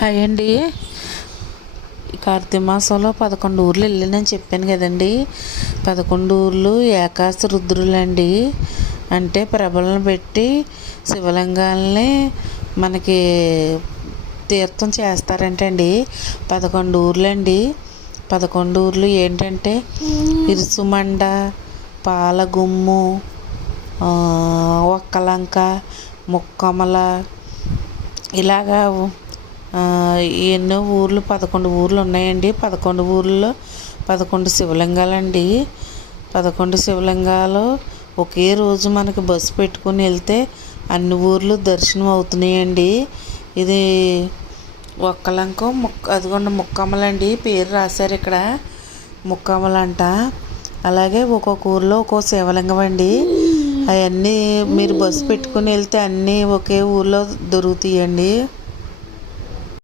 Hi అండి. కార్తీక మాసంలో పదకొండు ఊర్లు వెళ్ళానని చెప్పాను కదండి. పదకొండు ఊర్లు ఏకాశ రుద్రులండి. అంటే ప్రభలను పెట్టి శివలింగాల్ని మనకి తీర్థం చేస్తారంటండి. పదకొండు ఊర్లండి. పదకొండు ఊర్లు ఏంటంటే ఇరుసుమండ పాలగుమ్ము ఒక్కలంక ముక్కమల ఇలాగా ఎన్నో ఊర్లు పదకొండు ఊర్లు ఉన్నాయండి. పదకొండు ఊర్లలో పదకొండు శివలింగాలండి. పదకొండు శివలింగాలు ఒకే రోజు మనకి బస్సు పెట్టుకుని వెళ్తే అన్ని ఊర్లు దర్శనం అవుతున్నాయండి. ఇది ఒక్కలంక ముక్క అదిగోండి ముక్కమ్మలండి. పేరు రాశారు ఇక్కడ. ముక్కమ్మలంట. అలాగే ఒక్కొక్క ఊర్లో ఒక్కో శివలింగం అండి. అవన్నీ మీరు బస్సు పెట్టుకుని వెళ్తే అన్నీ ఒకే ఊర్లో దొరుకుతాయండి.